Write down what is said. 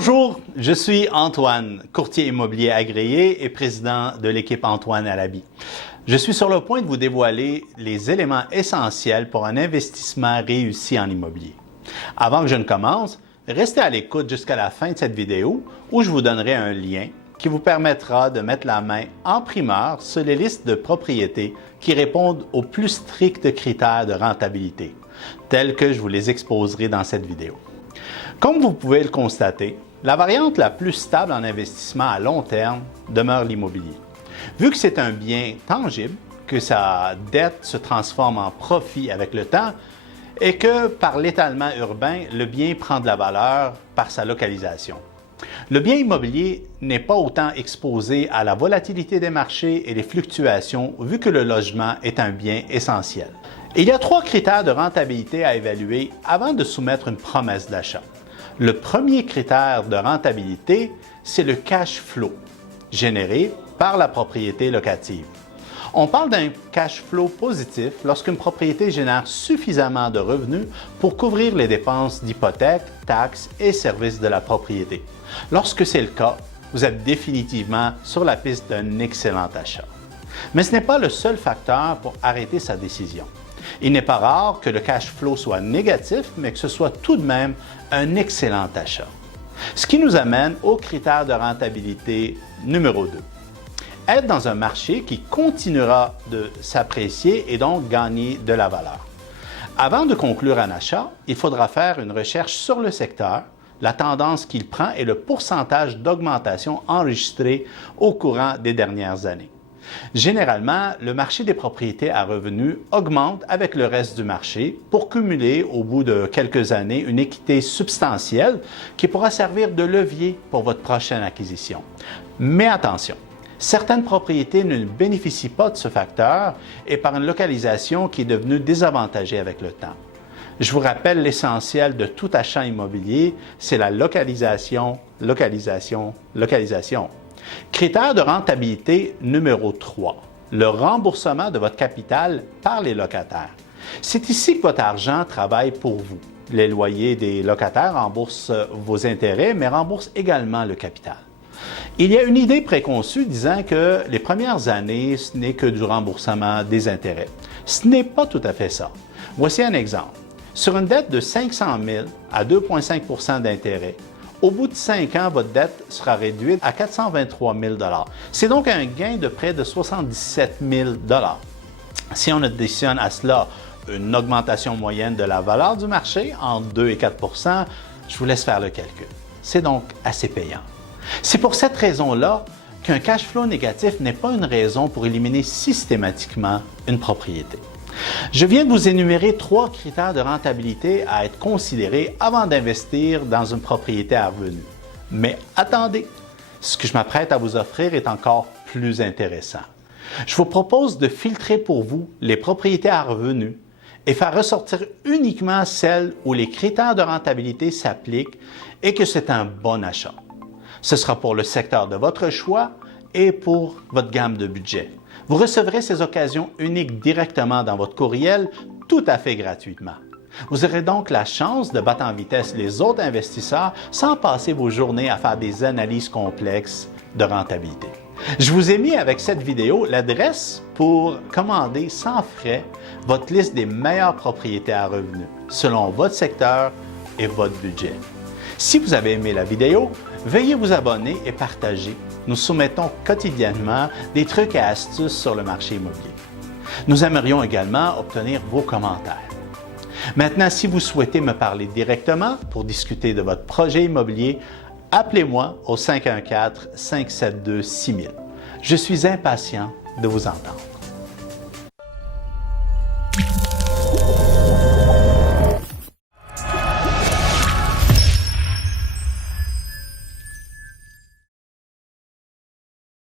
Bonjour, je suis Antoine, courtier immobilier agréé et président de l'équipe Antoine Alabi. Je suis sur le point de vous dévoiler les éléments essentiels pour un investissement réussi en immobilier. Avant que je ne commence, restez à l'écoute jusqu'à la fin de cette vidéo où je vous donnerai un lien qui vous permettra de mettre la main en primeur sur les listes de propriétés qui répondent aux plus stricts critères de rentabilité, tels que je vous les exposerai dans cette vidéo. Comme vous pouvez le constater, la variante la plus stable en investissement à long terme demeure l'immobilier. Vu que c'est un bien tangible, que sa dette se transforme en profit avec le temps et que par l'étalement urbain, le bien prend de la valeur par sa localisation. Le bien immobilier n'est pas autant exposé à la volatilité des marchés et les fluctuations vu que le logement est un bien essentiel. Il y a 3 critères de rentabilité à évaluer avant de soumettre une promesse d'achat. Le premier critère de rentabilité, c'est le cash flow, généré par la propriété locative. On parle d'un cash flow positif lorsqu'une propriété génère suffisamment de revenus pour couvrir les dépenses d'hypothèque, taxes et services de la propriété. Lorsque c'est le cas, vous êtes définitivement sur la piste d'un excellent achat. Mais ce n'est pas le seul facteur pour arrêter sa décision. Il n'est pas rare que le cash flow soit négatif, mais que ce soit tout de même un excellent achat. Ce qui nous amène au critère de rentabilité numéro 2. Être dans un marché qui continuera de s'apprécier et donc gagner de la valeur. Avant de conclure un achat, il faudra faire une recherche sur le secteur, la tendance qu'il prend et le pourcentage d'augmentation enregistré au courant des dernières années. Généralement, le marché des propriétés à revenus augmente avec le reste du marché pour cumuler au bout de quelques années une équité substantielle qui pourra servir de levier pour votre prochaine acquisition. Mais attention, certaines propriétés ne bénéficient pas de ce facteur et par une localisation qui est devenue désavantagée avec le temps. Je vous rappelle l'essentiel de tout achat immobilier, c'est la localisation, localisation, localisation. Critère de rentabilité numéro 3, le remboursement de votre capital par les locataires. C'est ici que votre argent travaille pour vous. Les loyers des locataires remboursent vos intérêts, mais remboursent également le capital. Il y a une idée préconçue disant que les premières années, ce n'est que du remboursement des intérêts. Ce n'est pas tout à fait ça. Voici un exemple. Sur une dette de 500 000 à 2,5 % d'intérêt, au bout de 5 ans, votre dette sera réduite à 423 000 $. C'est donc un gain de près de 77 000 $. Si on additionne à cela une augmentation moyenne de la valeur du marché entre 2 et 4 %, je vous laisse faire le calcul. C'est donc assez payant. C'est pour cette raison-là qu'un cash flow négatif n'est pas une raison pour éliminer systématiquement une propriété. Je viens de vous énumérer 3 critères de rentabilité à être considérés avant d'investir dans une propriété à revenus. Mais attendez, ce que je m'apprête à vous offrir est encore plus intéressant. Je vous propose de filtrer pour vous les propriétés à revenus et faire ressortir uniquement celles où les critères de rentabilité s'appliquent et que c'est un bon achat. Ce sera pour le secteur de votre choix et pour votre gamme de budget. Vous recevrez ces occasions uniques directement dans votre courriel, tout à fait gratuitement. Vous aurez donc la chance de battre en vitesse les autres investisseurs sans passer vos journées à faire des analyses complexes de rentabilité. Je vous ai mis avec cette vidéo l'adresse pour commander sans frais votre liste des meilleures propriétés à revenus selon votre secteur et votre budget. Si vous avez aimé la vidéo, veuillez vous abonner et partager. Nous soumettons quotidiennement des trucs et astuces sur le marché immobilier. Nous aimerions également obtenir vos commentaires. Maintenant, si vous souhaitez me parler directement pour discuter de votre projet immobilier, appelez-moi au 514-572-6000. Je suis impatient de vous entendre.